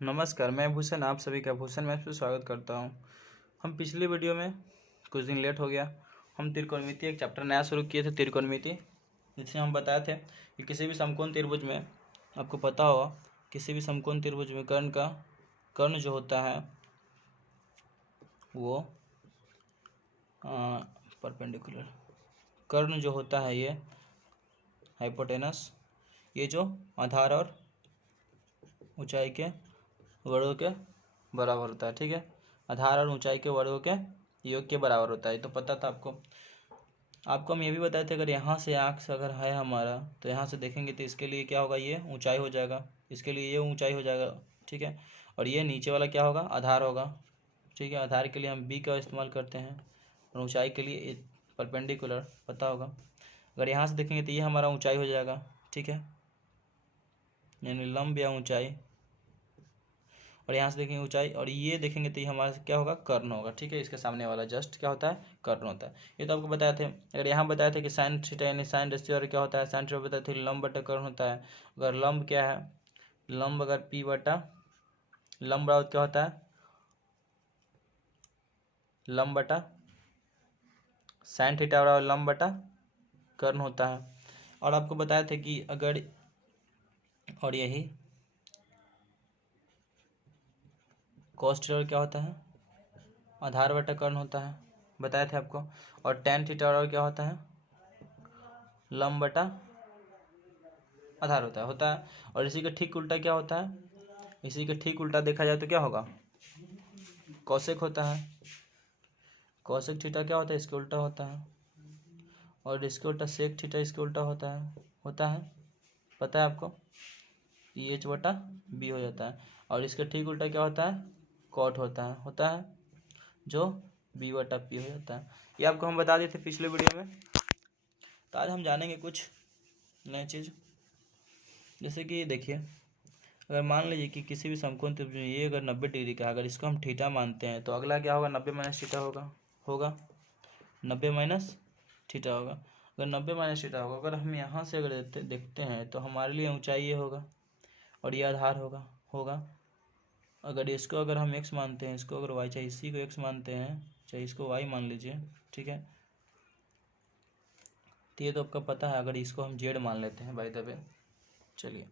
नमस्कार, मैं भूषण आप सभी का भूषण मैथ पे स्वागत करता हूं। हम पिछली वीडियो में कुछ दिन लेट हो गया। हम त्रिकोणमिति एक चैप्टर नया शुरू किए थे, त्रिकोणमिति, जिसमें हम बताए थे कि किसी भी समकोण त्रिभुज में, आपको पता होगा, किसी भी समकोण त्रिभुज में कर्ण जो होता है वो परपेंडिकुलर कर्ण जो होता है, ये हाइपोटेनस, ये जो आधार और ऊंचाई के वर्गों के बराबर होता है। ठीक है, आधार और ऊंचाई के वर्गों के योग के बराबर होता है, तो पता था आपको हम ये भी बताए थे, अगर यहाँ से आँख अगर है हमारा, तो यहाँ से देखेंगे तो इसके लिए क्या होगा, ये ऊंचाई हो जाएगा, इसके लिए ये ऊंचाई हो जाएगा। ठीक है, और ये नीचे वाला क्या होगा, आधार होगा। ठीक है, आधार के लिए हम बी का इस्तेमाल करते हैं और ऊंचाई के लिए परपेंडिकुलर पता होगा। अगर यहाँ से देखेंगे तो ये हमारा ऊंचाई हो जाएगा। ठीक है, यानी लंब या ऊंचाई, और यहाँ से देखेंगे ऊंचाई, और ये देखेंगे तो ये हमारा क्या होगा, कर्ण होगा। ठीक है, इसके सामने वाला जस्ट क्या होता है, कर्ण होता है। ये तो आपको बताए थे। अगर यहाँ बताए थे कि साइन थीटा यानी साइन रेशियो और क्या होता है, साइन थीटा बताए थे लंब बटा कर्ण होता है। अगर लंब क्या है, लंब अगर पी बटा लंब बराबर क्या होता है, लंब बटा साइन थीटा बराबर लंब बटा कर्ण होता है। और आपको बताए थे कि अगर, और यही कॉस थीटा क्या होता है, आधार बटा कर्ण होता है, बताए थे आपको। और टेन थीटा और क्या होता है, लंब बटा आधार होता है। और इसी का ठीक उल्टा क्या होता है, इसी का ठीक उल्टा देखा जाए तो क्या होगा, कौशिक होता है। कौशिक थीटा क्या होता है, इसके उल्टा होता है। और इसके उल्टा सेक थीटा इसके उल्टा होता है पता है आपको, एच बटा बी हो जाता है। और इसका ठीक उल्टा क्या होता है, कॉट होता है जो बी बटा पी हो जाता है। ये आपको हम बता दिए थे पिछले वीडियो में। तो आज हम जानेंगे कुछ नई चीज़, जैसे कि देखिए, अगर मान लीजिए कि किसी भी समकोण त्रिभुज में ये अगर 90 डिग्री का है, अगर इसको हम थीटा मानते हैं, तो अगला क्या होगा, 90 माइनस थीटा होगा 90 माइनस थीटा होगा। अगर 90 माइनस थीटा होगा, अगर हम यहाँ से अगर देखते हैं तो हमारे लिए ऊंचाई ये होगा और ये आधार होगा। अगर इसको अगर हम x मानते हैं, इसको अगर y, चाहे इसी को x मानते हैं, चाहे इसको y मान लीजिए। ठीक है, तो ये तो आपका पता है। अगर इसको हम z मान लेते हैं बाय द वे, चलिए,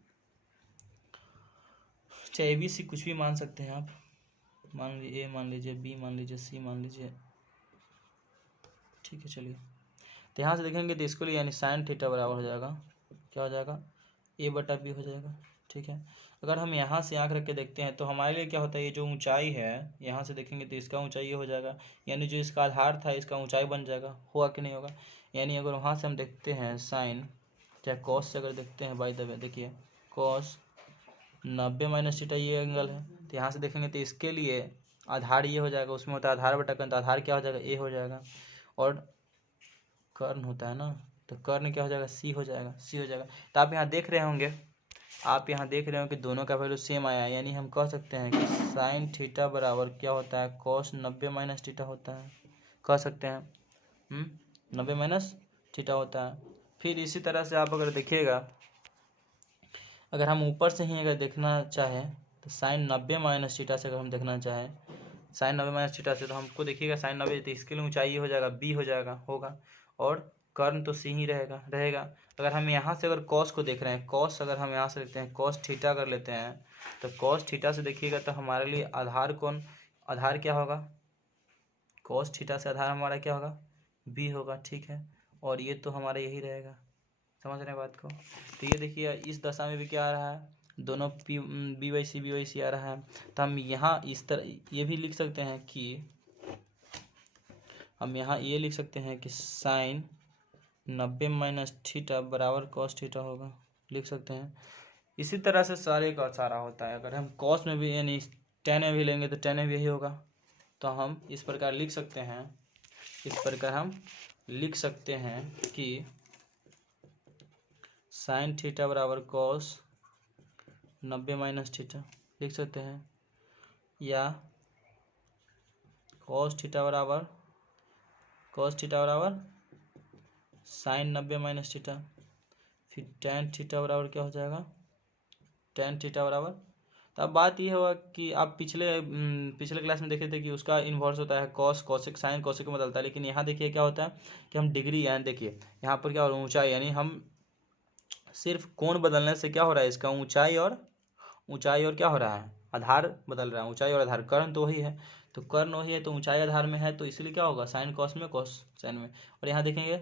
चाहे ABC कुछ भी मान सकते हैं आप, मान लीजिए A मान लीजिए, B मान लीजिए, C मान लीजिए। ठीक है, चलिए, तो यहाँ से देखेंगे तो इसको लिए यानी साइन थीटा बराबर हो जाएगा, क्या हो जाएगा, A बटा B हो जाएगा। ठीक है, अगर हम यहाँ से आँख रख के देखते हैं तो हमारे लिए क्या होता है, ये जो ऊंचाई है, यहाँ से देखेंगे तो इसका ऊंचाई ये हो जाएगा, यानी जो इसका आधार था इसका ऊंचाई बन जाएगा, होगा कि नहीं होगा। यानी अगर वहाँ से हम देखते हैं साइन, चाहे कॉस से अगर देखते हैं, बाय द वे देखिए, कॉस 90 माइनस थीटा ये एंगल है, तो यहाँ से देखेंगे तो इसके लिए आधार ये हो जाएगा, उसमें होता है आधार बटा कर्ण, तो आधार क्या हो जाएगा, ए हो जाएगा। और कर्ण होता है ना, तो कर्ण क्या हो जाएगा, सी हो जाएगा। तो आप यहाँ देख रहे होंगे, कि दोनों का वैल्यू सेम आया है, यानी हम कह सकते हैं कि साइन थीटा बराबर क्या होता है, कॉस 90 माइनस थीटा होता है, कह सकते हैं 90 माइनस थीटा होता है। फिर इसी तरह से आप अगर देखिएगा, अगर हम ऊपर से ही अगर देखना चाहें तो साइन 90 माइनस थीटा से अगर हम देखना चाहें, साइन 90 माइनस थीटा से, तो हमको देखिएगा साइन 90, तो इसके लिए ऊंचाई हो जाएगा, बी हो जाएगा, और कर्ण तो सी ही रहेगा। अगर हम यहाँ से अगर कॉस को देख रहे हैं, कॉस अगर हम यहाँ से देखते हैं, कॉस थीटा कर लेते हैं, तो कॉस थीटा से देखिएगा तो हमारे लिए आधार क्या होगा, कॉस थीटा से आधार हमारा क्या होगा, बी होगा। ठीक है, और ये तो हमारा यही रहेगा, समझ रहे हैं बात को। तो ये देखिए, इस दशा में भी क्या आ रहा है, दोनों बी बाई सी आ रहा है। तो हम यहाँ इस तरह ये भी लिख सकते हैं कि, हम यहाँ ये लिख सकते हैं कि साइन 90 माइनस थीटा बराबर कॉस थीटा होगा, लिख सकते हैं। इसी तरह से सारे का सारा होता है। अगर हम कॉस में भी यानी टेन में भी लेंगे तो टेन में भी यही होगा। तो हम इस प्रकार लिख सकते हैं कि साइन थीटा बराबर कॉस 90 माइनस थीटा लिख सकते हैं, या कॉस थीटा बराबर साइन 90 माइनस थीटा। फिर टेन थीटा बराबर क्या हो जाएगा, टेन थीटा बराबर, तो अब बात ये हुआ कि आप पिछले क्लास में देखे थे कि उसका इन्वर्स होता है कॉस, कोसेक, साइन कोसेक को बदलता है। लेकिन यहाँ देखिए क्या होता है कि हम डिग्री, यानी देखिए यहाँ पर क्या हो रहा है, ऊंचाई, यानी हम सिर्फ कोण बदलने से क्या हो रहा है, इसका ऊंचाई और क्या हो रहा है, आधार बदल रहा है। ऊंचाई और आधार, कर्ण तो वही है, तो कर्ण वही है, तो ऊंचाई आधार में है, तो इसलिए क्या होगा, साइन कॉस में, कॉस साइन में। और यहाँ देखेंगे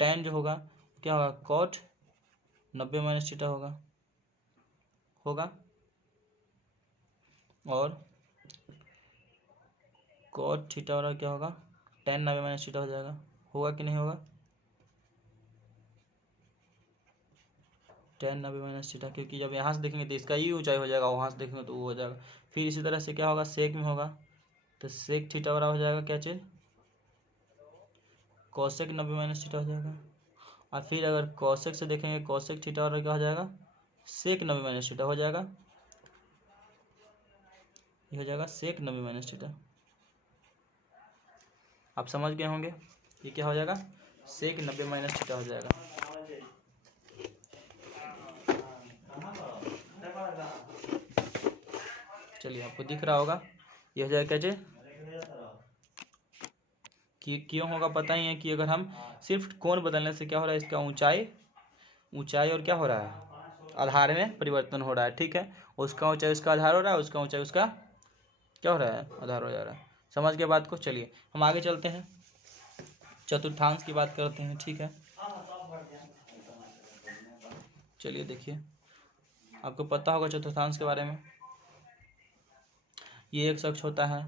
टेन जो होगा क्या होगा, कॉट 90 - थीटा होगा और कॉट थीटा और क्या होगा, टेन 90 - थीटा हो जाएगा। होगा कि नहीं होगा, टेन 90 - थीटा, क्योंकि जब यहाँ से देखेंगे तो इसका ही ऊंचाई हो जाएगा, वहाँ से देखेंगे तो वो हो जाएगा। फिर इसी तरह से क्या होगा, सेक में होगा तो सेक थीटा बराबर हो जाएगा क्या चीज़, कॉसेक 90 - थीटा हो जाएगा। और फिर अगर कॉसेक से देखेंगे, कॉसेक थीटा बराबर क्या हो जाएगा, सेक 90 - थीटा हो जाएगा। ये हो जाएगा सेक 90 - थीटा। आप समझ गए होंगे, ये क्या हो जाएगा, सेक 90 - थीटा हो जाएगा। चलिए आपको दिख रहा होगा, ये हो जाएगा क्या चीज, कि क्यों होगा पता ही है कि अगर हम सिर्फ कोण बदलने से क्या हो रहा है, इसका ऊंचाई और क्या हो रहा है, आधार में परिवर्तन हो रहा है। ठीक है, उसका ऊंचाई उसका आधार हो रहा है, उसका ऊंचाई उसका क्या हो रहा है, आधार हो जा रहा है। समझ गए बात को। चलिए हम आगे चलते हैं, चतुर्थांश की बात करते हैं। ठीक है, चलिए देखिए, आपको पता होगा चतुर्थांश के बारे में, ये एक अक्ष होता है,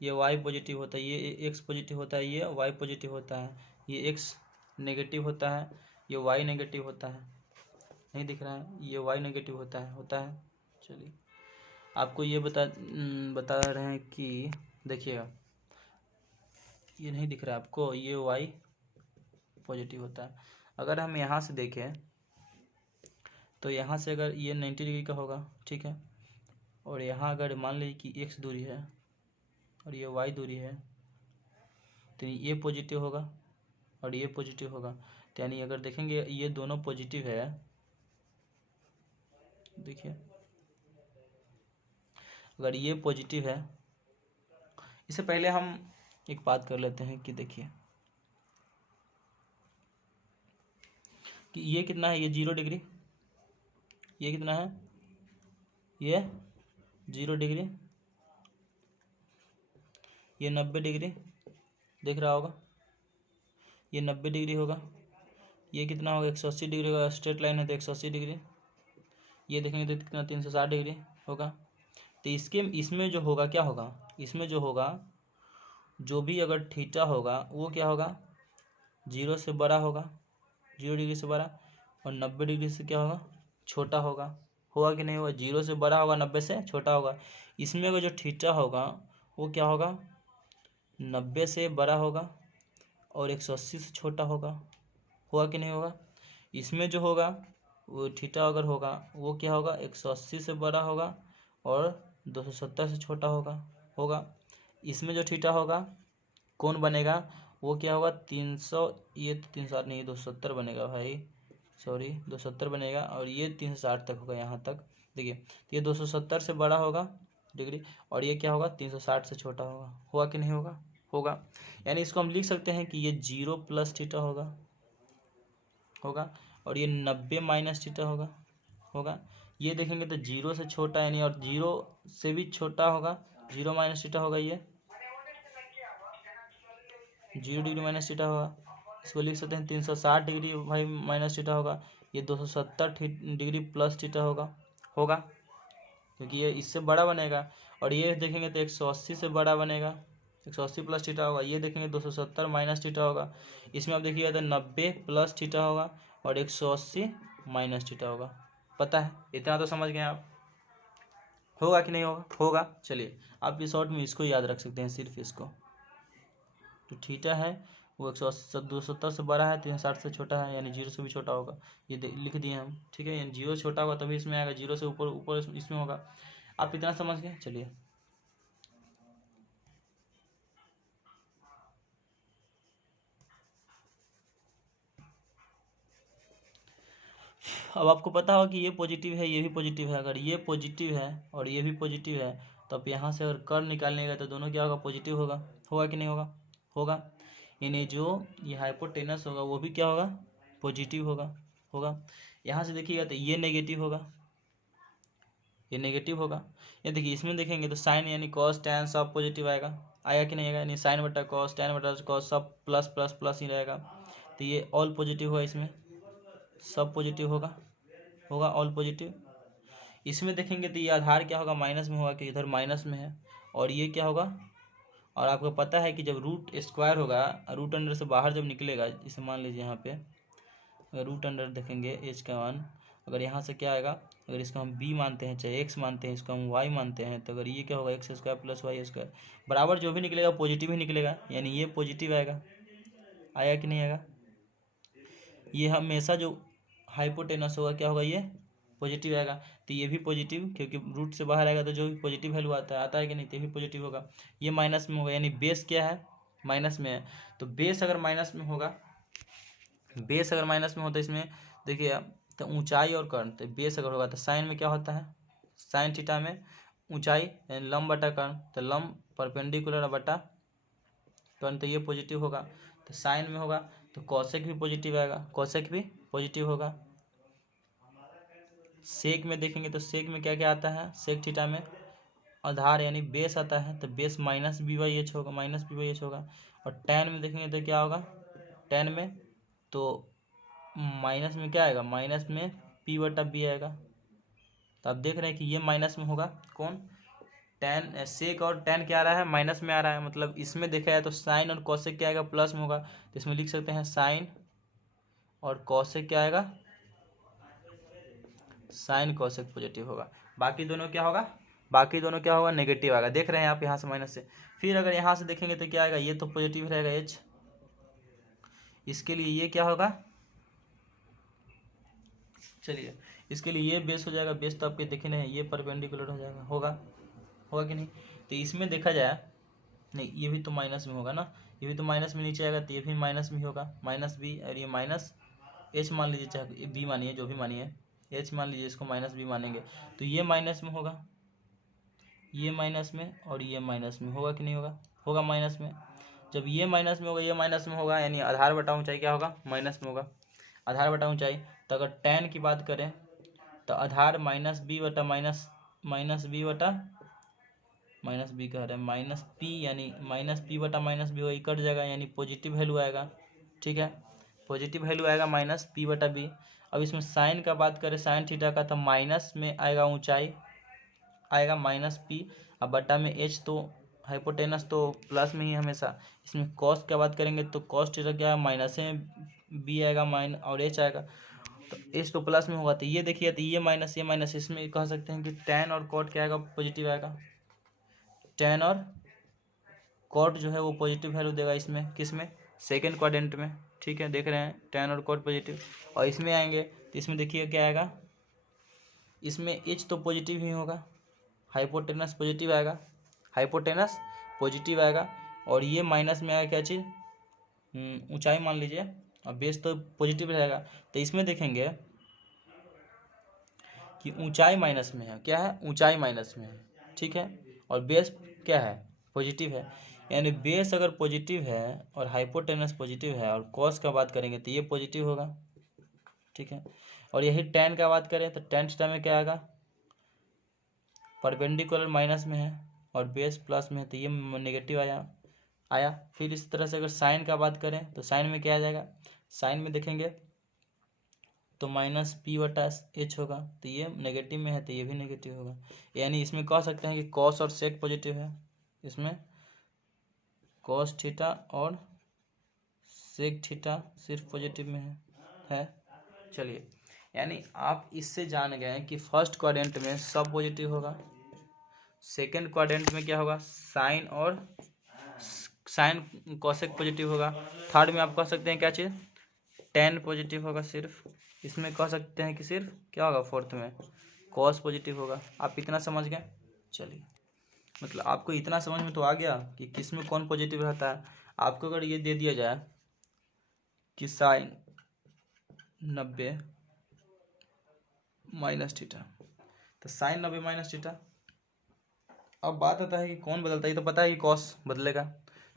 ये वाई पॉजिटिव होता है, ये एक्स पॉजिटिव होता है, ये वाई पॉजिटिव होता है, ये एक्स नेगेटिव होता है, ये वाई नेगेटिव होता है। नहीं दिख रहा है, ये वाई नेगेटिव होता है। चलिए आपको ये बता रहे हैं कि देखिएगा, ये नहीं दिख रहा है आपको, ये वाई पॉजिटिव होता है। अगर हम यहाँ से देखें तो यहाँ से अगर ये 90 डिग्री का होगा, ठीक है, और यहाँ अगर मान लीजिए कि एक्स दूरी है और ये वाई दूरी है, तो ये पॉजिटिव होगा और ये पॉजिटिव होगा। तो यानी अगर देखेंगे ये दोनों पॉजिटिव है, देखिए अगर ये पॉजिटिव है, इससे पहले हम एक बात कर लेते हैं कि देखिए कि ये कितना है, ये 0 डिग्री, ये कितना है, ये 0 डिग्री, ये 90 डिग्री, देख रहा होगा, ये 90 डिग्री होगा, ये कितना होगा 180 डिग्री होगा, स्ट्रेट लाइन है तो 180 डिग्री, ये देखेंगे तो कितना 360 डिग्री होगा। तो इसमें जो होगा क्या होगा, इसमें जो होगा, जो भी अगर थीटा होगा वो क्या होगा, 0 से बड़ा होगा, 0 डिग्री से बड़ा, और 90 डिग्री से क्या होगा, छोटा होगा कि नहीं होगा, 0 से बड़ा होगा, 90 से छोटा होगा। इसमें अगर जो थीटा होगा वो क्या होगा, 90 से बड़ा होगा और 180 से छोटा होगा कि नहीं होगा। इसमें जो होगा वो थीटा अगर होगा वो क्या होगा, 180 से बड़ा होगा और 270 से छोटा होगा। इसमें जो थीटा होगा, कौन बनेगा, वो क्या होगा 300, ये 360 नहीं, 270 बनेगा भाई, सॉरी 270 बनेगा, और ये 360 तक होगा यहाँ तक। देखिए ये 270 से बड़ा होगा डिग्री, और ये क्या होगा 360 से छोटा होगा कि नहीं होगा। यानी इसको हम लिख सकते हैं कि ये 0 प्लस थीटा होगा और ये 90 माइनस थीटा होगा। ये देखेंगे तो 0 से छोटा, यानी और 0 से भी छोटा होगा, 0 माइनस थीटा होगा, ये 0 डिग्री माइनस थीटा होगा। इसको लिख सकते हैं 360 डिग्री भाई माइनस थीटा होगा, ये 270 डिग्री प्लस थीटा होगा, क्योंकि ये इससे बड़ा बनेगा। और ये देखेंगे तो 180 से बड़ा बनेगा, 180 प्लस थीटा होगा। ये देखेंगे 270 माइनस थीटा होगा। इसमें आप देखिएगा तो 90 प्लस थीटा होगा और 180 माइनस थीटा होगा। पता है, इतना तो समझ गए आप, होगा कि नहीं होगा। चलिए आप इस शॉर्ट में इसको याद रख सकते हैं, सिर्फ इसको, तो थीटा है वो 270 से बड़ा है, 360 से छोटा है, यानी 0 से भी छोटा होगा। ये लिख दिए हम, ठीक है, यानी 0 छोटा होगा तभी इसमें आएगा, 0 से ऊपर इसमें होगा। आप इतना समझ गए। चलिए अब आपको पता होगा कि ये पॉजिटिव है, ये भी पॉजिटिव है। अगर ये पॉजिटिव है और ये भी पॉजिटिव है तो अब यहाँ से अगर कर्व निकालने गए तो दोनों क्या होगा, पॉजिटिव होगा। होगा कि नहीं होगा? होगा। यानी जो ये हाइपोटेनस होगा वो भी क्या होगा, पॉजिटिव होगा। होगा। यहाँ से देखिएगा तो ये नेगेटिव होगा, ये नेगेटिव होगा। ये देखिए इसमें देखेंगे तो साइन यानी कॉस टैन सब पॉजिटिव आएगा। आएगा कि नहीं आएगा? यानी साइन बटा कॉस टैन बटा कॉस सब प्लस प्लस प्लस ही रहेगा। तो ये ऑल पॉजिटिव होगा, इसमें सब पॉजिटिव होगा। होगा ऑल पॉजिटिव। इसमें देखेंगे तो ये आधार क्या होगा, माइनस में होगा कि इधर माइनस में है। और ये क्या होगा, और आपको पता है कि जब रूट स्क्वायर होगा, रूट अंडर से बाहर जब निकलेगा, इसे मान लीजिए यहाँ पे अगर रूट अंडर देखेंगे एच का मान, अगर यहाँ से क्या आएगा, अगर इसको हम b मानते हैं चाहे x मानते हैं, इसको हम y मानते हैं, तो अगर ये क्या होगा, x square plus y square बराबर जो भी निकलेगा पॉजिटिव ही निकलेगा। यानी ये पॉजिटिव आएगा। आया कि नहीं आएगा? ये हमेशा जो हाइपोटेनस होगा क्या होगा, ये पॉजिटिव आएगा। तो ये भी पॉजिटिव, क्योंकि रूट से बाहर आएगा तो जो भी पॉजिटिव वैल्यू आता है कि नहीं, तो भी पॉजिटिव होगा। ये माइनस में होगा, यानी बेस क्या है, माइनस में है। तो बेस अगर माइनस में होगा, बेस अगर माइनस में होता है इसमें देखिए आप, तो ऊंचाई और कर्ण, तो बेस अगर होगा तो साइन में क्या होता है, साइन थीटा में ऊंचाई यानी लंब बटा कर्ण, तो लंब परपेंडिकुलर बटा कर्ण, तो ये पॉजिटिव होगा। तो साइन में होगा तो कॉसेक भी पॉजिटिव आएगा, कॉसेक भी पॉजिटिव होगा। सेक में देखेंगे तो सेक में क्या क्या आता है, सेक थीटा में आधार यानी बेस आता है, तो base minus b by h होगा, माइनस बी बाई एच होगा। और टेन में देखेंगे तो क्या होगा, टेन में तो माइनस में क्या आएगा, माइनस में पी बटा बी आएगा। तो आप देख रहे हैं कि ये माइनस में होगा, कौन, टेन, सेक और टेन क्या आ रहा है, माइनस में आ रहा है। मतलब इसमें देखा जाए तो साइन और कॉसेक क्या आएगा, प्लस में होगा। तो इसमें लिख सकते हैं साइन और कॉसेक क्या आएगा, साइन कॉसेक पॉजिटिव होगा। बाकी दोनों क्या होगा, बाकी दोनों क्या होगा, नेगेटिव आएगा। देख रहे हैं आप यहाँ से माइनस से। फिर अगर यहाँ से देखेंगे तो क्या आएगा, ये तो पॉजिटिव रहेगा एच, इसके लिए ये क्या होगा, चलिए इसके लिए ये बेस हो जाएगा, बेस तो आपके देखे नहीं, ये परपेंडिकुलर हो जाएगा। होगा, होगा कि नहीं? तो इसमें देखा जाए, नहीं ये भी तो माइनस में होगा ना, ये भी तो माइनस में नीचे आएगा, तो ये भी माइनस में होगा, माइनस बी। और ये माइनस एच मान लीजिए, चाहे बी मानिए, जो भी मानिए, एच मान लीजिए, इसको माइनस बी मानेंगे, तो ये माइनस में होगा, ये माइनस में और ये माइनस में। होगा कि नहीं होगा? होगा माइनस में। जब ये माइनस में होगा, ये माइनस में होगा, यानी आधार बटा ऊंचाई क्या होगा, माइनस में होगा, आधार बटा ऊंचाई। तो अगर टेन की बात करें तो आधार माइनस बी बटा माइनस, माइनस बी बटा माइनस बी कह रहे हैं, माइनस पी, यानी माइनस पी बटा माइनस बी वही कट जाएगा, यानी पॉजिटिव वैल्यू आएगा। ठीक है, पॉजिटिव वैल्यू आएगा माइनस पी बटा बी। अब इसमें साइन का बात करें, साइन थीटा का, तो माइनस में आएगा ऊंचाई, आएगा माइनस पी, अब बटा में एच, तो हाइपोटेनस तो प्लस में ही हमेशा। इसमें कॉस की बात करेंगे तो कॉस थीटा क्या है, माइनस में बी आएगा, माइन और एच आएगा, तो एच तो प्लस में होगा। तो ये देखिए, तो ये माइनस, इसमें कह सकते हैं कि टेन और कॉट क्या आएगा, पॉजिटिव आएगा। टेन और कॉट जो है वो पॉजिटिव वैल्यू देगा इसमें, किस में, सेकेंड क्वाड्रेंट में। ठीक है, देख रहे हैं टेन और कॉट पॉजिटिव। और इसमें आएंगे तो इसमें देखिए क्या आएगा, इसमें एच तो पॉजिटिव ही होगा, हाइपोटेनस पॉजिटिव आएगा, हाइपोटेनस पॉजिटिव आएगा। और ये माइनस में आएगा क्या चीज़, ऊंचाई मान लीजिए, और बेस तो पॉजिटिव रहेगा। तो इसमें देखेंगे कि ऊंचाई माइनस में है, क्या है, ऊंचाई माइनस में है। ठीक है, और बेस क्या है, पॉजिटिव है। यानी बेस अगर पॉजिटिव है और हाइपोटेनस पॉजिटिव है और कॉस का बात करेंगे तो ये पॉजिटिव होगा। ठीक है, और यही टेन का बात करें तो टेन थीटा में क्या आएगा, परपेंडिकुलर माइनस में है और बेस प्लस में है, तो ये नेगेटिव आया। फिर इस तरह से अगर साइन का बात करें तो साइन में क्या आ जाएगा, साइन में देखेंगे तो माइनस पी बटा एच होगा, तो ये नेगेटिव में है तो ये भी नेगेटिव होगा। यानी इसमें कह सकते हैं कि कॉस और सेक पॉजिटिव है, इसमें कॉस थीटा और सेक थीटा सिर्फ पॉजिटिव में है। चलिए, यानी आप इससे जान गए कि फर्स्ट क्वाड्रेंट में सब पॉजिटिव होगा, सेकंड क्वाड्रेंट में क्या होगा, साइन और साइन कॉसेक पॉजिटिव होगा, थर्ड में आप कह सकते हैं क्या चीज़, टेन पॉजिटिव होगा सिर्फ, इसमें कह सकते हैं कि सिर्फ क्या होगा, फोर्थ में कॉस पॉजिटिव होगा। आप इतना समझ गए? चलिए, मतलब आपको इतना समझ में तो आ गया कि किस में कौन पॉजिटिव रहता है। आपको अगर ये दे दिया जाए कि साइन 90 माइनस थीटा, तो साइन 90 माइनस थीटा। अब बात आता है कि कौन बदलता है, ये तो पता है कि कॉस बदलेगा,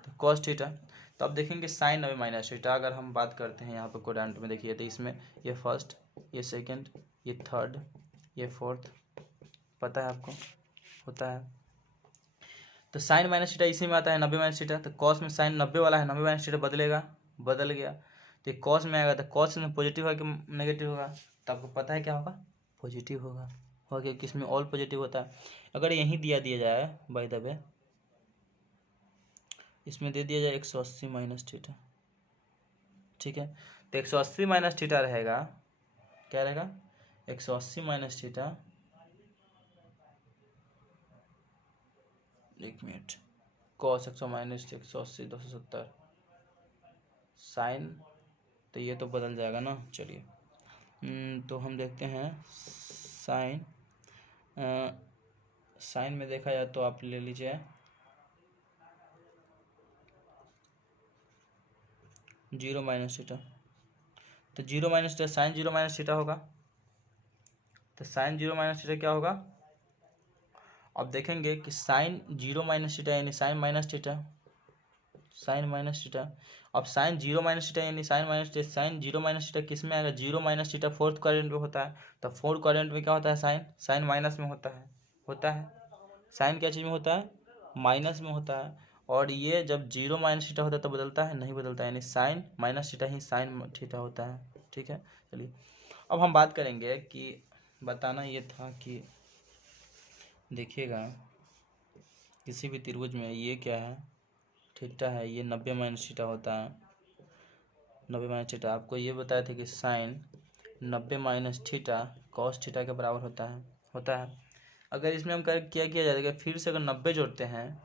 तो कॉस थीटा। तो अब देखेंगे साइन 90 माइनस थीटा, अगर हम बात करते हैं यहाँ पर कोडांट में देखिए, तो इसमें ये फर्स्ट, ये सेकंड, ये थर्ड, ये फोर्थ, पता है आपको, होता है। तो साइन माइनस थीटा इसी में आता है 90 माइनस थीटा, तो कॉस में साइन 90 वाला है, 90 माइनस थीटा बदलेगा, बदल गया, तो ये कॉस में आएगा, तो कॉस में पॉजिटिव होगा कि नेगेटिव होगा, तो आपको पता है क्या होगा, पॉजिटिव होगा, हो गया, किसमें ऑल पॉजिटिव होता है। अगर यहीं दिया जाए बाय द वे, इसमें दे दिया जाए 180 माइनस थीटा, ठीक है, तो 180 माइनस थीटा रहेगा, क्या रहेगा, 180 माइनस थीटा, एक मिनट, कॉस 100 माइनस 180 270 साइन, तो ये तो बदल जाएगा ना। चलिए तो हम देखते हैं साइन, साइन में देखा जाए तो आप ले लीजिए 0 माइनस थीटा, तो 0 minus theta sine 0 minus theta होगा, तो साइन 0 माइनस थीटा क्या होगा। अब देखेंगे कि साइन 0 माइनस थीटा यानी sine minus theta, sine minus theta. अब साइन 0 माइनस थीटा यानी sine minus theta, sine 0 minus theta किस में आएगा, 0 माइनस थीटा फोर्थ क्वाड्रेंट में होता है, तो फोर्थ क्वाड्रेंट में क्या होता है, साइन, साइन माइनस में होता है, साइन क्या चीज़ में होता है, माइनस में होता है। और ये जब 0 माइनस थीटा होता है तो बदलता है, नहीं बदलता है, यानी साइन माइनस थीटा ही साइन थीटा होता है, ठीक है। चलिए अब हम बात करेंगे कि बताना ये था कि देखिएगा किसी भी त्रिभुज में ये क्या है, थीटा है, ये 90 माइनस थीटा होता है, 90 माइनस थीटा। आपको ये बताया था कि sine 90 minus theta cos theta के बराबर होता है। अगर इसमें हम क्या किया जाएगा, फिर से अगर 90 जोड़ते हैं,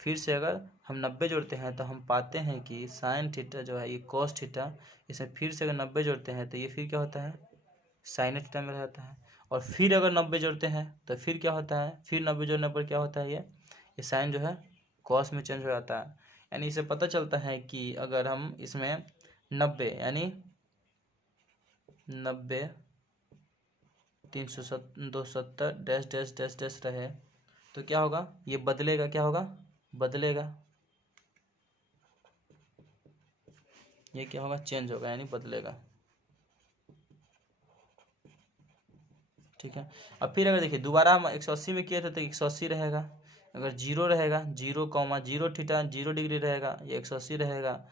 फिर से अगर हम 90 जोड़ते हैं तो हम पाते हैं कि साइन थीटा जो है ये कॉस थीटा, इसमें फिर से अगर 90 जोड़ते हैं तो ये फिर क्या होता है, साइन थीटा में रहता है। और फिर अगर 90 जोड़ते हैं तो फिर क्या होता है, फिर 90 जोड़ने पर क्या होता है, ये साइन जो है कॉस में चेंज हो जाता है। यानी इसे पता चलता है कि अगर हम इसमें 90 यानी 90 270 डैश डैश डैश डैश रहे तो क्या होगा, ये बदलेगा, क्या होगा, बदलेगा, ये क्या होगा, चेंज होगा, यानी बदलेगा, ठीक है। अब फिर अगर देखिए दोबारा हम 180 में किए थे तो 180 रहेगा, अगर 0 रहेगा 0, 0 0 डिग्री रहेगा, ये 180 रहेगा।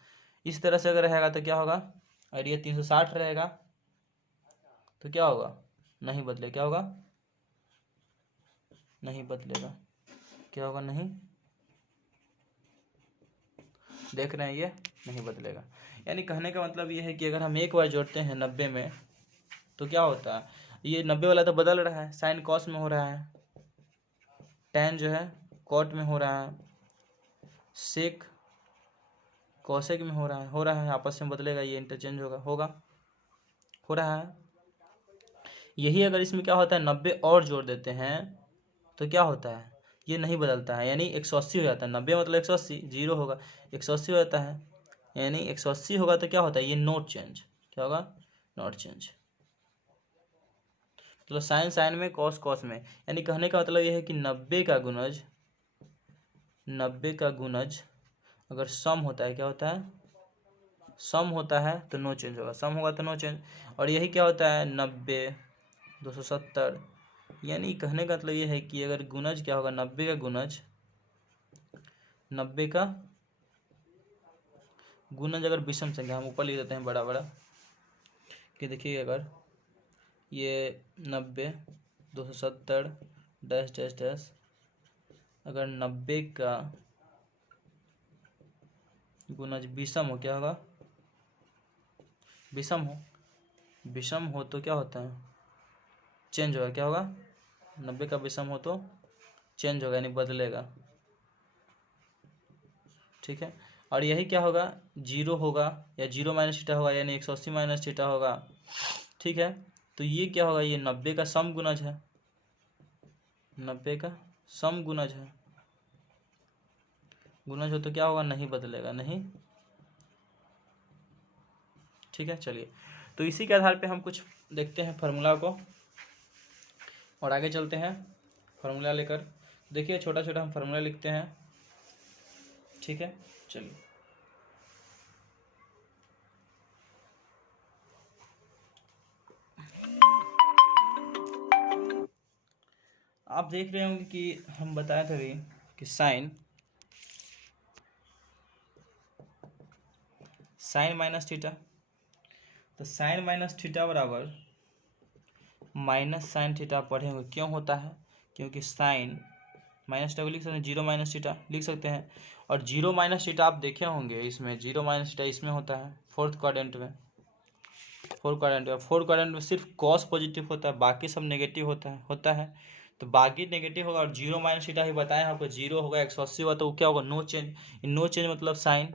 इस तरह से अगर रहेगा तो क्या होगा, और ये 360 रहेगा तो क्या होगा, नहीं बदले, क्या होगा, नहीं बदलेगा, क्या होगा, नहीं, देख रहे हैं ये नहीं बदलेगा। यानी कहने का मतलब ये है कि अगर हम एक बार जोड़ते हैं 90 में तो क्या होता है, ये 90 वाला तो बदल रहा है, साइन कॉस में हो रहा है, टैन जो है कॉट में हो रहा है, सेक कॉसेक में हो रहा है, आपस में बदलेगा, ये इंटरचेंज हो रहा है। यही अगर इसमें क्या होता है 90 और जोड़ देते हैं तो क्या होता है, ये नहीं बदलता है, यानी 180 हो जाता है, 90 मतलब 180, 0 होगा 180 हो जाता है, यानी 180 होगा तो क्या होता है, ये नॉट चेंज, क्या होगा, नॉट चेंज। तो साइन साइन में कॉस कॉस में, यानी कहने का मतलब ये है कि 90 का गुणज अगर सम होता है, क्या होता है, सम होता है तो नो चेंज होगा, सम होगा तो नो चेंज। और यही क्या होता है 90 270, यानी कहने का मतलब ये है कि अगर गुणज क्या होगा, 90 का गुणज अगर विषम संख्या, हम ऊपर लिख देते हैं बड़ा बड़ा कि देखिए अगर ये 90 270 डैश डैश डैश, अगर 90 का गुणज विषम हो, क्या होगा, विषम हो तो क्या होता है, चेंज होगा, क्या होगा, 90 का विषम हो तो चेंज होगा, यानी बदलेगा, ठीक है। और यही क्या होगा, 0 होगा या 0 माइनस थीटा होगा, यानी 180 माइनस थीटा होगा, ठीक है। तो ये क्या होगा, ये 90 का सम गुणज है, 90 का सम गुणज है, गुणज हो तो क्या होगा, नहीं बदलेगा, नहीं, ठीक है। चलिए तो इसी के आधार पे हम कुछ देखते हैं फार्मूला को। और आगे चलते हैं फार्मूला लेकर। देखिए छोटा छोटा हम फार्मूला लिखते हैं, ठीक है। चलिए आप देख रहे होंगे कि हम बताए थे अभी कि साइन माइनस थीटा, तो साइन माइनस थीटा बराबर माइनस साइन थीटा पढ़े हुए क्यों होता है, क्योंकि साइन माइनस थीटा को लिख सकते हैं, जीरो माइनस थीटा लिख सकते हैं। और जीरो माइनस थीटा आप देखे होंगे, इसमें जीरो माइनस थीटा इसमें होता है फोर्थ क्वाड्रेंट में। फोर्थ क्वाड्रेंट में सिर्फ कॉस पॉजिटिव होता है, बाकी सब नेगेटिव होता है। तो बाकी नेगेटिव होगा और जीरो माइनस थीटा ही बताया आपको, जीरो होगा 180 होगा, तो क्या होगा, नो चेंज। नो चेंज मतलब साइन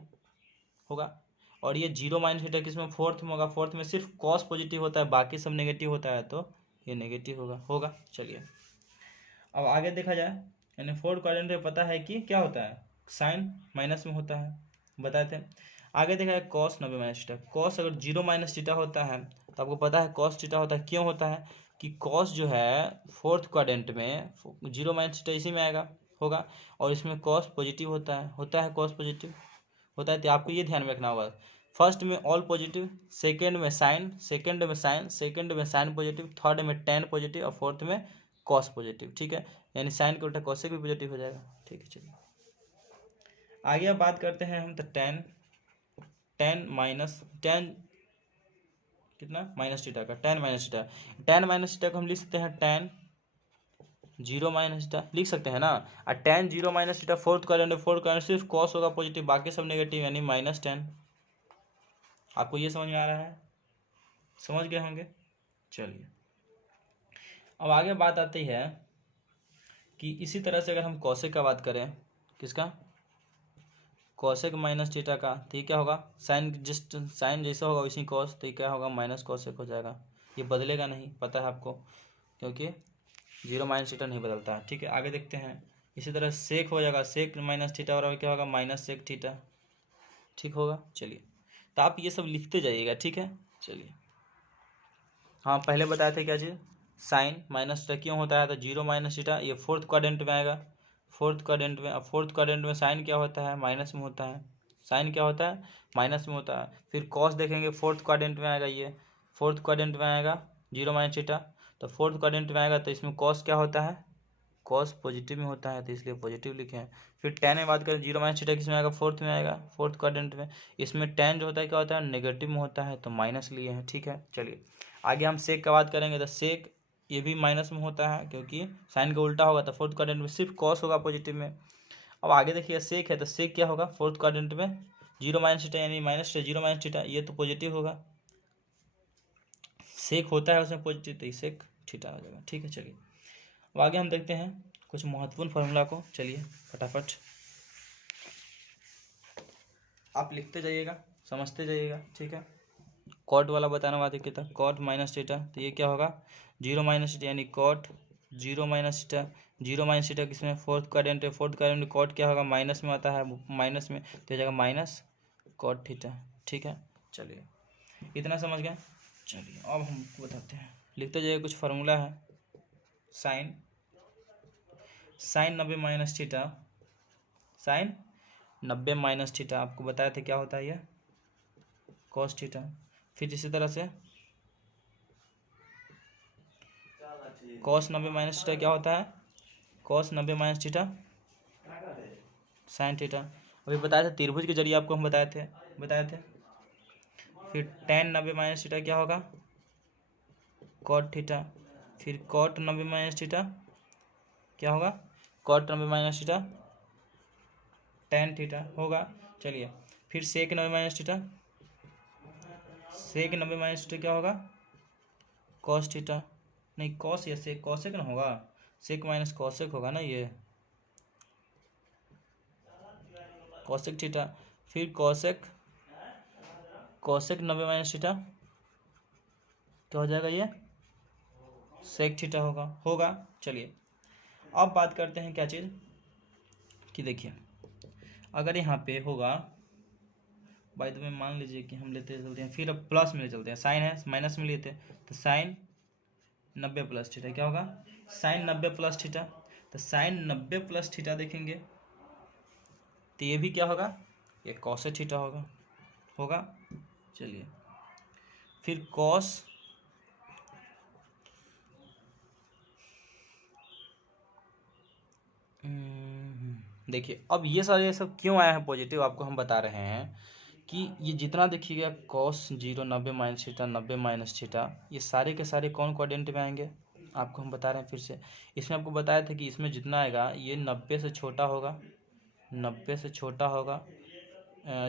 होगा। और ये जीरो माइनस थीटा किसमें, फोर्थ में होगा। फोर्थ में सिर्फ कॉस पॉजिटिव होता है, बाकी सब नेगेटिव होता है, तो ये नेगेटिव होगा। चलिए अब आगे देखा जाए, यानी फोर्थ क्वाड्रेंट में पता है कि क्या होता है, साइन माइनस में होता है, बताए थे। आगे देखा है कॉस 90 माइनस थीटा। कॉस अगर जीरो माइनस थीटा होता है तो आपको पता है कॉस थीटा होता है, क्यों होता है कि कॉस जो है फोर्थ क्वाड्रेंट में जीरो माइनस थीटा इसी में आएगा होगा, और इसमें कॉस पॉजिटिव होता है कॉस पॉजिटिव होता है। तो आपको ये ध्यान में रखना होगा, फर्स्ट में ऑल पॉजिटिव, सेकेंड में साइन, सेकेंड में साइन पॉजिटिव, थर्ड में टेन पॉजिटिव और फोर्थ में कॉस पॉजिटिव, ठीक है। यानी साइन के उल्टा कॉसेक भी पॉजिटिव हो जाएगा, ठीक है। चलिए आगे अब बात करते हैं हम, तो टेन कितना माइनस थीटा का, टेन माइनस थीटा को हम लिख सकते हैं टेन जीरो माइनस थीटा लिख सकते हैं ना। और ten zero minus theta fourth quadrant सिर्फ कॉस होगा पॉजिटिव, बाकी सब नेगेटिव, यानी माइनस टेन। आपको ये समझ में आ रहा है, समझ गए होंगे। चलिए अब आगे बात आती है कि इसी तरह से अगर हम कॉसेक का बात करें, किसका, कॉसेक माइनस थीटा का, तो ये क्या होगा, साइन जैसा होगा वैसी कॉस, तो ये क्या होगा, माइनस कॉसेक हो जाएगा। ये बदलेगा नहीं, पता है आपको, क्योंकि जीरो माइनस थीटा नहीं बदलता है, ठीक है। आगे देखते हैं, इसी तरह सेक हो जाएगा, सेक माइनस थीटा और क्या होगा, माइनस सेक थीटा, ठीक होगा। चलिए तो आप ये सब लिखते जाइएगा, ठीक है। चलिए हाँ पहले बताए थे क्या चीज़, साइन माइनस थीटा क्यों होता है, तो जीरो माइनस थीटा ये फोर्थ क्वाड्रेंट में आएगा, फोर्थ क्वाड्रेंट में साइन क्या होता है, माइनस में होता है। साइन क्या होता है, माइनस में होता है। फिर कॉस देखेंगे, फोर्थ क्वाड्रेंट में आएगा, ये फोर्थ क्वाड्रेंट में आएगा जीरो माइनस थीटा, तो फोर्थ क्वाड्रेंट में आएगा, तो इसमें कॉस क्या होता है, कॉस पॉजिटिव में होता है, तो इसलिए पॉजिटिव लिखे हैं। फिर टेन में बात करें, जीरो माइनस थीटा किस में आएगा, फोर्थ में आएगा, फोर्थ क्वाड्रेंट में। इसमें टेन जो होता है क्या होता है, नेगेटिव में होता है, तो माइनस लिए हैं, ठीक है। चलिए आगे हम सेक का बात करेंगे, तो सेक ये भी माइनस में होता है, क्योंकि साइन का उल्टा होगा, तो फोर्थ क्वाड्रेंट में सिर्फ कॉस होगा पॉजिटिव में। अब आगे देखिए सेक है, तो सेक क्या होगा, फोर्थ क्वाड्रेंट में जीरो माइनस थीटा, यानी माइनस जीरो माइनस थीटा, ये तो पॉजिटिव होगा, सेक होता है उसमें पॉजिटिव, तो सेक थीटा हो जाएगा, ठीक है। चलिए अब आगे हम देखते हैं कुछ महत्वपूर्ण फार्मूला को, चलिए फटाफट आप लिखते जाइएगा, समझते जाइएगा, ठीक है। कॉट वाला बताना बात है कितना, कॉट माइनस थीटा, तो ये क्या होगा, जीरो माइनस थीटा, यानी cot zero minus theta. Zero minus theta किसमें, फोर्थ क्वाड्रेंट है, फोर्थ क्वाड्रेंट में कॉट क्या होगा, माइनस में आता है, माइनस में, तो हो जाएगा माइनस कॉट थीटा, ठीक है। चलिए इतना समझ गए। चलिए अब हमको बताते हैं, लिखते जाइए, कुछ फार्मूला है, sine 90 minus theta, sine 90 minus theta आपको बताया था क्या होता है, ये कॉस थीटा। फिर इसी तरह से कॉस 90 माइनस थीटा क्या होता है, cos 90 minus theta sine theta. अभी बताया था त्रिभुज के जरिए आपको हम बताए थे। फिर टेन 90 माइनस थीटा क्या होगा, कॉट थीटा। फिर कॉट 90 माइनस थीटा क्या होगा, cot 90 minus theta tan theta होगा। चलिए फिर sec 90 minus theta, sec 90 minus theta क्या होगा, कॉस थीटा। नहीं कॉस या सेक, कॉसेक ना होगा, सेक माइनस कॉसेक होगा ना, ये कॉसेक थीटा। फिर कॉसेक 90 माइनस थीटा क्या हो जाएगा, ये सेक थीटा होगा। चलिए अब बात करते हैं क्या चीज़, कि देखिए अगर यहाँ पे होगा, बाय द वे मान लीजिए कि हम लेते चलते हैं, फिर अब प्लस में ले चलते हैं, साइन है माइनस में लेते हैं, तो साइन 90 प्लस थीटा क्या होगा, साइन 90 प्लस थीटा, तो साइन 90 प्लस थीटा देखेंगे तो ये भी क्या होगा, ये कॉस थीटा होगा, होगा। चलिए फिर कॉस देखिए अब ये सब क्यों आया है पॉजिटिव, आपको हम बता रहे हैं कि ये जितना देखिएगा cos 0 90 minus theta 90 minus theta, ये सारे के सारे कौन क्वाड्रेंट में आएंगे, आपको हम बता रहे हैं फिर से। इसमें आपको बताया था कि इसमें जितना आएगा ये 90 से छोटा होगा, 90 से छोटा होगा,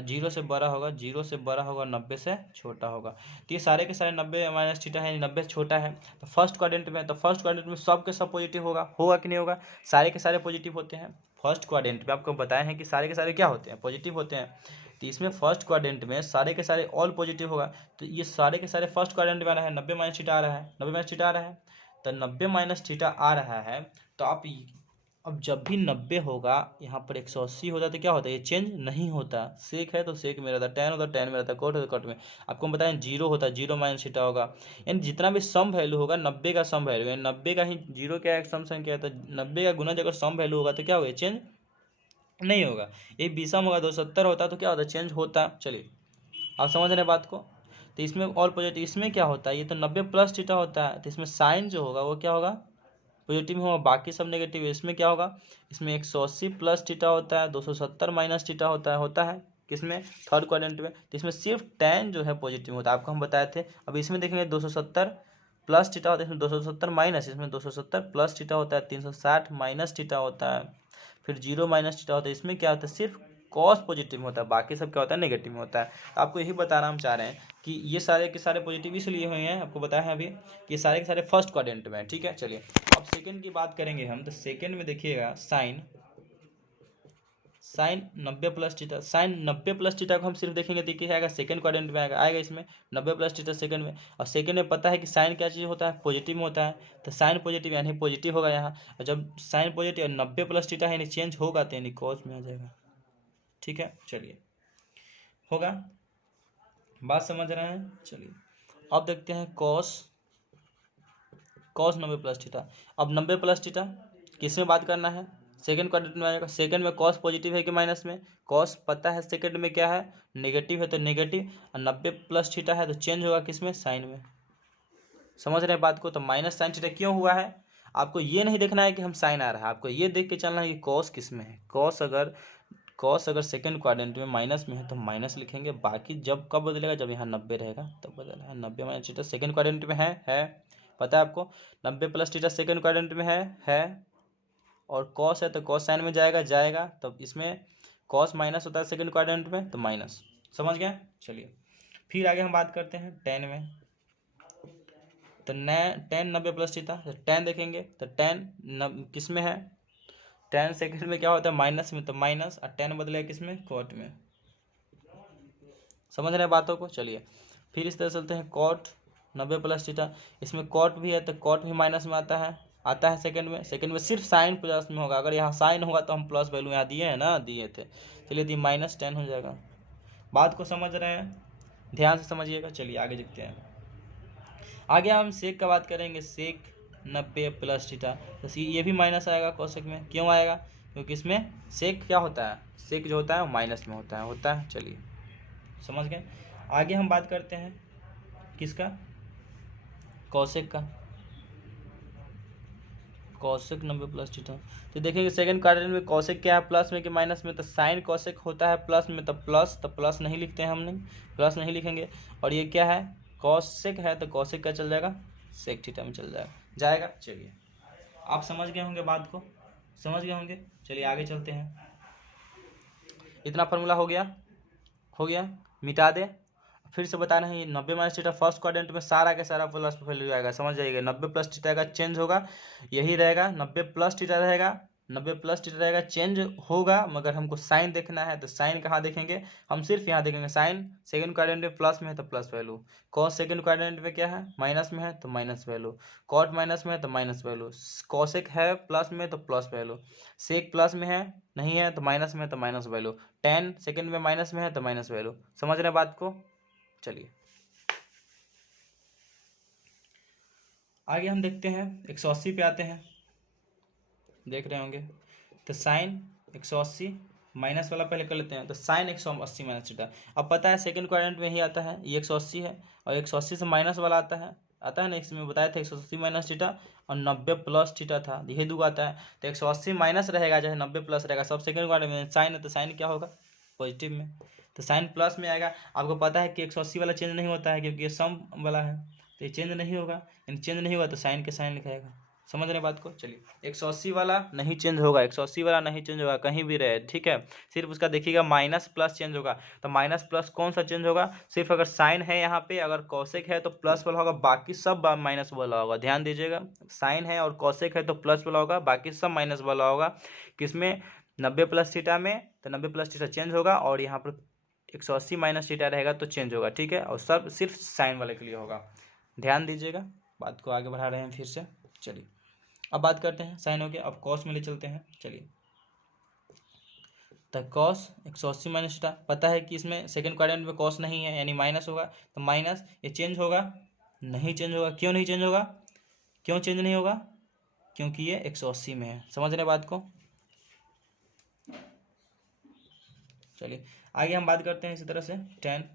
0 से बड़ा होगा, 0 से बड़ा होगा, 90 से छोटा होगा। तो ये सारे के सारे 90 माइनस थीटा है, 90 से छोटा है, तो फर्स्ट क्वाड्रेंट में, तो फर्स्ट क्वाड्रेंट में सब के सब पॉजिटिव होगा, होगा कि नहीं होगा, सारे के सारे पॉजिटिव होते हैं। फर्स्ट क्वाड्रेंट में आपको बताए हैं कि सारे के सारे क्या होते हैं, पॉजिटिव होते हैं। तो इसमें फर्स्ट क्वाड्रेंट में सारे के सारे ऑल पॉजिटिव होगा, तो ये सारे के सारे फर्स्ट क्वाड्रेंट में आ रहा है, 90 माइनस थीटा आ रहा है, 90 माइनस थीटा आ रहा है, तो 90 माइनस थीटा आ रहा है। तो आप अब जब भी 90 होगा यहाँ पर 180 होता है तो क्या होता है, ये चेंज नहीं होता, सेक है तो सेक में रहता है, टैन होता है टैन में रहता है, कोट होता है कोट में। आपको हम बताएं 0 होता है, 0 माइनस थीटा होगा, यानी जितना भी सम वैल्यू होगा 90 का सम वैल्यू, यानी 90 का ही 0 क्या है सम संख्या है, तो 90 का गुना अगर सम वैल्यू होगा तो क्या होगा, चेंज नहीं होगा। ये बीसम होगा 270 होता तो क्या होता, चेंज होता। चलिए आप समझ रहे हैं बात को। तो इसमें ऑल पॉजिटिव, इसमें क्या होता है, ये तो 90 प्लस थीटा होता है, तो इसमें साइन जो होगा वो क्या होगा, पॉजिटिव में होगा, बाकी सब नेगेटिव है। इसमें क्या होगा, इसमें 180 प्लस थीटा होता है, 270 माइनस थीटा होता है किसमें, थर्ड क्वाड्रेंट में। तो इसमें सिर्फ tan जो है पॉजिटिव होता है, आपको हम बताए थे। अब इसमें देखेंगे 270 प्लस थीटा होता है, इसमें 270 माइनस, इसमें 270 प्लस थीटा होता है, 360 माइनस थीटा होता है, फिर 0 माइनस थीटा होता है। इसमें क्या होता है, सिर्फ कॉस पॉजिटिव होता है, बाकी सब क्या होता है, नेगेटिव में होता है। आपको यही बताना हम चाह रहे हैं कि ये सारे के सारे पॉजिटिव इसलिए हुए हैं, आपको बताया है अभी कि सारे के सारे फर्स्ट क्वाड्रेंट में है, ठीक है। चलिए अब सेकंड की बात करेंगे हम, तो सेकंड में देखिएगा sine 90 plus theta, sine 90 plus theta को हम सिर्फ देखेंगे तो क्या आएगा, सेकंड क्वाड्रेंट में आएगा इसमें 90 प्लस थीटा सेकंड में। और सेकंड में पता है कि साइन क्या चीज़ होता है, पॉजिटिव में होता है, तो साइन पॉजिटिव यानी पॉजिटिव होगा यहाँ। और जब साइन पॉजिटिव 90 प्लस थीटा है यानी चेंज होगा तो यानी कॉस में आ जाएगा, ठीक है। चलिए होगा, बात समझ रहे हैं। चलिए अब देखते हैं कॉस 90 प्लस थीटा। अब 90 प्लस थीटा किस में बात करना है, सेकंड क्वाड्रेंट में आएगा। सेकंड में कॉस पॉजिटिव है कि माइनस में, कॉस पता है सेकंड में क्या है, नेगेटिव है तो नेगेटिव, और 90 प्लस थीटा है तो चेंज होगा किस में, साइन में। समझ रहे हैं बात को। तो माइनस साइन थीटा क्यों हुआ है, आपको ये नहीं देखना है कि हम साइन आ रहा है, आपको ये देख के चलना है कि कॉस किस में है। कॉस अगर सेकंड क्वाड्रेंट में माइनस में है तो माइनस लिखेंगे, बाकी जब कब बदलेगा, जब यहाँ 90 रहेगा तब बदलेगा है। 90 माइनस थीटा सेकंड क्वाड्रेंट में है पता है आपको। 90 प्लस थीटा सेकंड क्वाड्रेंट में है, और कॉस है तो कॉस साइन में जाएगा, तब इसमें कॉस माइनस होता है सेकंड क्वाड्रेंट में तो माइनस, समझ गए। चलिए फिर आगे हम बात करते हैं टेन में। तो टेन 90 प्लस थीटा, तो टेन देखेंगे तो टेन किस में है, टेन सेकंड में क्या होता है, माइनस में, तो माइनस, और टेन बदलेगा किस में, कॉट में। समझ रहे हैं बातों को। चलिए फिर इस तरह चलते हैं कॉट 90 प्लस थीटा, इसमें कॉट भी है तो कॉट भी माइनस में आता है सेकंड में सिर्फ साइन प्लस में होगा। अगर यहाँ साइन होगा तो हम प्लस वैल्यू यहाँ दिए हैं ना, दिए थे, चलिए दी माइनस 10 हो जाएगा। बात को समझ रहे हैं, ध्यान से समझिएगा। चलिए आगे देखते हैं। आगे हम सेक का बात करेंगे, सेक 90 प्लस थीटा, तो ये भी माइनस आएगा कोसेक में, क्यों आएगा, क्योंकि इसमें सेक क्या होता है, सेक जो होता है वो माइनस में होता है। चलिए समझ गए। आगे हम बात करते हैं किसका, कौशिक का, कौशिक 90 प्लस थीटा। तो देखेंगे सेकंड क्वाड्रेंट में कौशिक क्या है, प्लस में कि माइनस में, तो साइन कौशिक होता है प्लस में, तो प्लस नहीं लिखते हैं हमने, प्लस नहीं लिखेंगे। और ये क्या है, कौशिक है तो कौशिक का चल जाएगा, सेक थीटा में चल जाएगा। चलिए आप समझ गए होंगे बात को, समझ गए होंगे। चलिए आगे चलते हैं। इतना फार्मूला हो गया, मिटा दे। फिर से बता रहे हैं, 90 माइनस थीटा फर्स्ट क्वाड्रेंट में सारा का सारा प्लस वैल्यू आएगा, समझ जाइएगा। 90 प्लस थीटा का चेंज होगा, यही रहेगा, 90 प्लस थीटा रहेगा, 90 प्लस थीटा रहेगा, चेंज होगा। मगर हमको साइन देखना है, तो साइन कहाँ देखेंगे, हम सिर्फ यहाँ देखेंगे। साइन सेकंड क्वाड्रेंट में प्लस में है तो plus value, cos second quadrant में क्या है, माइनस में है तो माइनस वैल्यू, कॉट माइनस में है तो माइनस वैल्यू, कॉसेक है प्लस में तो प्लस वैल्यू, सेक प्लस में है नहीं है तो माइनस में है तो माइनस वैल्यू, टेन सेकंड में माइनस में है तो माइनस वैल्यू। समझ रहे हैं बात को। चलिए आगे हम देखते हैं 180 पे आते हैं, देख रहे होंगे। तो साइन 180 माइनस वाला पहले कर लेते हैं। तो साइन 180 माइनस थीटा, अब पता है सेकंड क्वाड्रेंट में ही आता है, ये 180 है और 180 से माइनस वाला आता है ना, इसमें बताया था 180 माइनस थीटा और 90 प्लस थीटा था, यही दो आता है। तो 180 माइनस रहेगा चाहे 90 प्लस रहेगा, सब सेकंड क्वाड्रेंट में साइन है तो साइन क्या होगा, पॉजिटिव में, तो साइन प्लस में आएगा। आपको पता है कि 180 वाला चेंज नहीं होता है क्योंकि ये सम वाला है, तो ये चेंज नहीं होगा, यानी चेंज नहीं हुआ तो साइन के साइन लिखाएगा। समझ रहे बात को। चलिए 180 वाला नहीं चेंज होगा, 180 वाला नहीं चेंज होगा कहीं भी रहे, ठीक है। सिर्फ उसका देखिएगा माइनस प्लस चेंज होगा। तो माइनस प्लस कौन सा चेंज होगा, सिर्फ अगर साइन है यहाँ पे, अगर कॉसेक है तो प्लस वाला होगा, बाकी सब माइनस वाला होगा। ध्यान दीजिएगा, साइन है और कॉसेक है तो प्लस वाला होगा, बाकी सब माइनस वाला होगा। किसमें, 90 प्लस थीटा में, तो 90 प्लस थीटा चेंज होगा और यहाँ पर 180 माइनस थीटा रहेगा तो चेंज होगा, ठीक है। और सब सिर्फ साइन वाले के लिए होगा, ध्यान दीजिएगा। बात को आगे बढ़ा रहे हैं फिर से। चलिए अब बात करते हैं, साइन हो गया, अब कॉस में ले चलते हैं। चलिए तो कॉस 180 माइनस थीटा, पता है कि इसमें सेकंड क्वाड्रेंट में कॉस नहीं है यानी माइनस होगा, तो माइनस, ये चेंज होगा, नहीं चेंज होगा। क्यों नहीं चेंज होगा, क्यों चेंज नहीं होगा, क्योंकि ये 180 में है। समझ रहे बात को। चलिए आगे हम बात करते हैं इसी तरह से, ten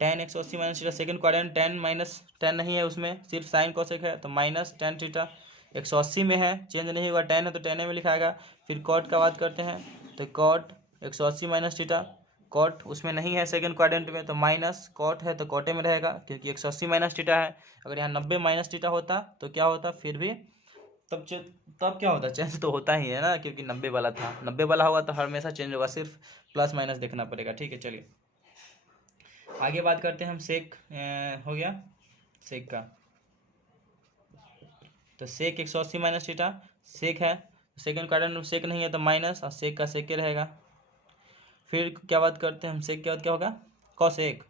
180 minus theta, second quadrant 10 minus 10 नहीं है उसमें, सिर्फ साइन कोसेक है, तो माइनस 10 थीटा 180 में है, चेंज नहीं हुआ, 10 है तो 10 में लिखाएगा। फिर कॉट का बात करते हैं, तो कॉट 180 माइनस थीटा, कॉट उसमें नहीं है सेकंड क्वाड्रेंट में, तो माइनस, कॉट है तो कॉटे में रहेगा क्योंकि 180 माइनस थीटा है। अगर यहाँ 90 माइनस थीटा होता तो क्या होता, फिर भी तब क्या होता, चेंज तो होता ही है ना, क्योंकि 90 वाला था, 90 वाला होगा तो हमेशा चेंज होगा, सिर्फ प्लस माइनस देखना पड़ेगा, ठीक है। चलिए आगे बात करते हैं हम, सेक हो गया सेक का, तो सेक 180 माइनस थीटा, सेक है, सेकंड क्वाड्रेंट में सेक नहीं है तो माइनस, और सेक का सेक रहेगा। फिर क्या बात करते हैं हम, सेक के बाद क्या होगा, कॉसेक।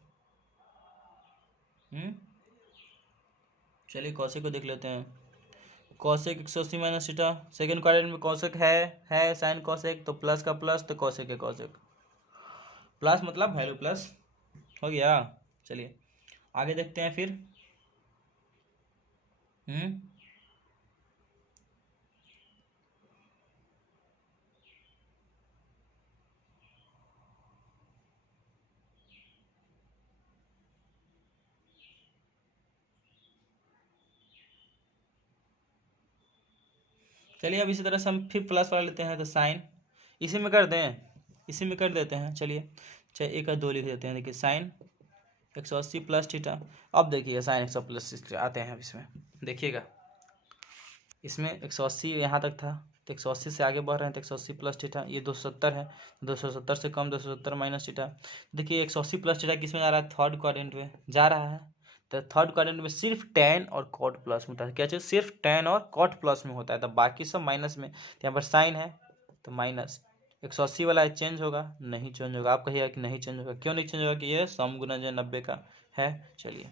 चलिए कॉसेक को देख लेते हैं। Cosec 180 minus theta, second quadrant में कॉसेक है साइन कॉसेक, तो प्लस का प्लस तो कॉसेक है कॉसेक, प्लस मतलब वैल्यू प्लस हो गया। चलिए आगे देखते हैं फिर। चलिए अब इसी तरह से हम फिर प्लस वाला लेते हैं, तो साइन इसी में कर दें, इसी में कर देते हैं। चलिए चाहे एक और दो लिख देते हैं। देखिए साइन 180 प्लस थीटा, अब देखिएगा साइन 100 प्लस आते हैं, अब इसमें देखिएगा, इसमें 180 यहाँ तक था, तो 180 से आगे बढ़ रहे हैं तो 180 प्लस थीटा, ये 270 है, 270 से कम 270 माइनस थीटा। देखिए 180 प्लस थीटा किस में जा रहा है, थर्ड क्वाड्रेंट में जा रहा है, तो थर्ड क्वाड्रेंट में सिर्फ tan और cot प्लस में होता है। क्या चीज़, सिर्फ tan और cot प्लस में होता है, तो बाकी सब माइनस में। तो यहाँ पर साइन है तो माइनस, 180 वाला चेंज होगा, नहीं चेंज होगा। आप कहिएगा कि नहीं चेंज होगा, क्यों नहीं चेंज होगा, कि ये सम गुना जो 90 का है। चलिए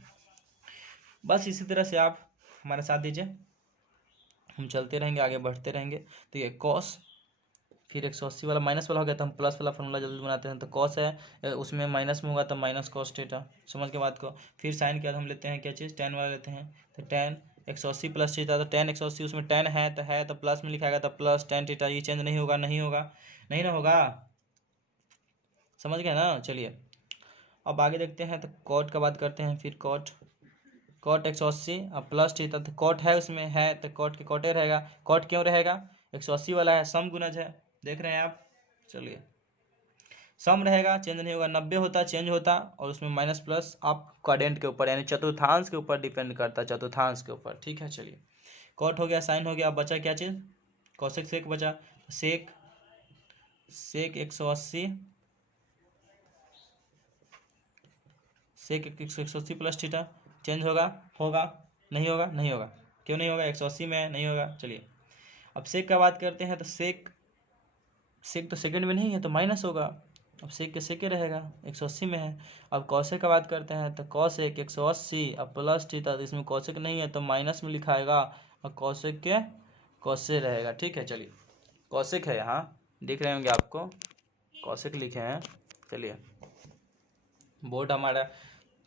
बस इसी तरह से आप हमारा साथ दीजिए, हम चलते रहेंगे, आगे बढ़ते रहेंगे। तो ये कॉस, फिर 180 वाला माइनस वाला हो गया तो हम प्लस वाला फॉर्मूला जल्दी बनाते हैं। तो कॉस है उसमें माइनस में होगा तो माइनस कॉस थीटा, समझ के बात को। फिर साइन के बाद हम लेते हैं क्या चीज़, tan वाला लेते हैं, तो tan 180 प्लस थीटा, तो tan 180 उसमें tan है तो प्लस में लिखाएगा, तो प्लस tan थीटा, ये चेंज नहीं होगा, नहीं होगा, नहीं ना होगा, समझ गए ना। चलिए अब आगे देखते हैं, तो कॉट का बात करते हैं। फिर कॉट 180 अब प्लस थीटा, तो कॉट है उसमें है तो कॉट के कॉटे रहेगा। कॉट क्यों रहेगा, 180 वाला है, सम गुणज है, देख रहे हैं आप। चलिए सम रहेगा, चेंज नहीं होगा, 90 होता चेंज होता, और उसमें माइनस प्लस आप क्वाड्रेंट के ऊपर यानी चतुर्थांश के ऊपर डिपेंड करता है, चतुर्थांश के ऊपर, ठीक है। चलिए कॉट हो गया, साइन हो गया, अब बचा क्या चीज़, कॉसेक सेक बचा, सेक 180 सेक 180 प्लस थीटा, चेंज होगा नहीं होगा, नहीं होगा, क्यों नहीं होगा, 180 में है, नहीं होगा। चलिए अब सेक का बात करते हैं, तो सेक तो सेकंड में नहीं है तो माइनस होगा, अब सेक के सेके रहेगा, 180 में है। अब कॉसेक का बात करते हैं, तो कॉसेक 180 अब प्लस थीटा, तो इसमें कॉसेक नहीं है तो माइनस में लिखाएगा, और कॉसेक के कॉसे रहेगा, ठीक है। चलिए कॉसेक है, यहाँ दिख रहे होंगे आपको, कॉसेक लिखे हैं। चलिए बोर्ड हमारा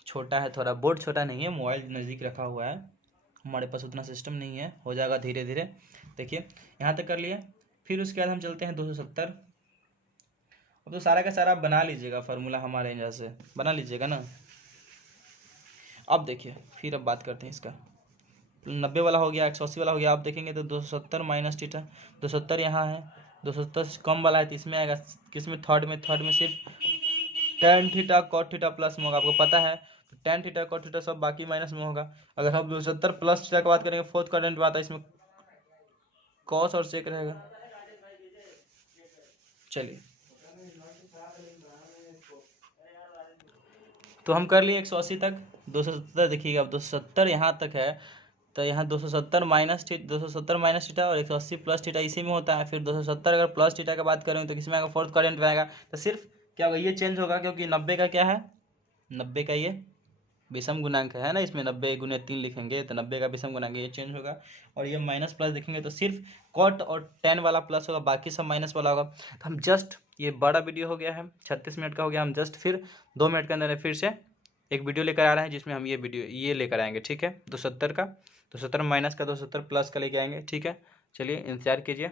छोटा है थोड़ा, बोर्ड छोटा नहीं है, मोबाइल नज़दीक रखा हुआ है, हमारे पास उतना सिस्टम नहीं है, हो जाएगा धीरे धीरे। देखिए यहाँ तक कर लिया। फिर उसके बाद हम चलते हैं 270। अब तो सारा का सारा आप बना लीजिएगा, फार्मूला हमारे यहाँ से बना लीजिएगा ना। अब देखिए फिर अब बात करते हैं इसका। 90 वाला हो गया, 180 वाला हो गया। आप देखेंगे तो 270 माइनस थीटा, 270 यहाँ है, 270 कम वाला है तो इसमें आएगा, किसमें, थर्ड में सिर्फ tan theta cot theta plus में होगा, आपको पता है। तो tan थीटा cot थीटा सब बाकी माइनस में होगा। अगर हम 270 प्लस थीटा की बात करेंगे, फोर्थ क्वाड्रेंट में आता है, इसमें cos और sec रहेगा। चलिए तो हम कर लिए 180 तक, 270 देखिएगा। अब 270 यहाँ तक है तो यहाँ 270 माइनस थीटा और 180 प्लस थीटा इसी में होता है। फिर 270 अगर प्लस थीटा की बात करें तो किसमें आएगा, फोर्थ क्वाड्रेंट में आएगा। तो सिर्फ क्या होगा, ये चेंज होगा, क्योंकि 90 का क्या है, 90 का ये विषम गुणांक है ना, इसमें 90 गुने 3 लिखेंगे तो 90 का विषम गुणांक, ये चेंज होगा। और ये माइनस प्लस देखेंगे तो सिर्फ कॉट और tan वाला प्लस होगा, बाकी सब माइनस वाला होगा। तो हम जस्ट, ये बड़ा वीडियो हो गया है, 36 मिनट का हो गया, हम जस्ट फिर 2 मिनट के अंदर फिर से एक वीडियो लेकर आ रहे हैं जिसमें हम ये लेकर आएंगे, ठीक है। 270 का 270 माइनस का 270 प्लस का लेके आएंगे, ठीक है। चलिए इंतजार कीजिए।